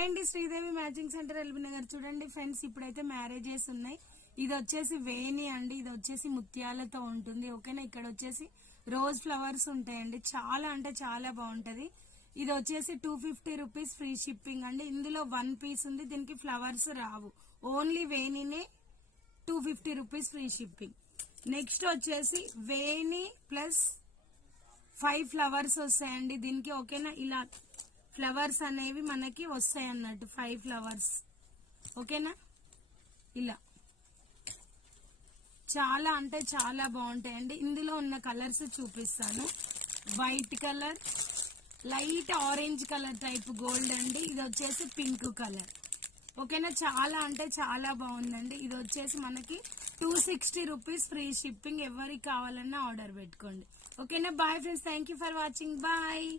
Hi అండి, Sridevi matching centre LB Nagar. చూడండి friends, ఇప్పుడైతే మ్యారేజెస్ ఉన్నాయి. ఇది వచ్చేసి వేణి అండి, ఇది వచ్చేసి ముత్యాలతో ఉంటుంది. ఓకేనా, ఇక్కడ వచ్చేసి రోజ్ ఫ్లవర్స్ ఉంటాయండి. చాలా అంటే చాలా బాగుంటది. ఇది వచ్చేసి 250 రూపీస్ ఫ్రీ షిప్పింగ్ అండి. ఇందులో 1 పీస్ ఉంది, దీనికి ఫ్లవర్స్ రావు, ఓన్లీ వేణినే 250 రూపీస్ ఫ్రీ షిప్పింగ్. నెక్స్ట్ వచ్చేసి వేణి ప్లస్ 5 ఫ్లవర్స్ వస్తాయండి దీనికి. ఓకేనా, ఇలా ఫ్లవర్స్ అనేవి మనకి వస్తాయి అన్నట్టు, 5 ఫ్లవర్స్. ఓకేనా, ఇలా చాలా అంటే చాలా బాగుంటాయండి. ఇందులో ఉన్న కలర్స్ చూపిస్తాను. White colour, light orange colour type gold అండి. ఇది వచ్చేసి పింక్ కలర్. ఓకేనా, చాలా అంటే చాలా బాగుందండి. ఇది వచ్చేసి మనకి 260 రూపీస్ ఫ్రీ షిప్పింగ్. ఎవరికి కావాలన్నా ఆర్డర్ పెట్టుకోండి. ఓకేనా, bye friends, thank for watching, bye.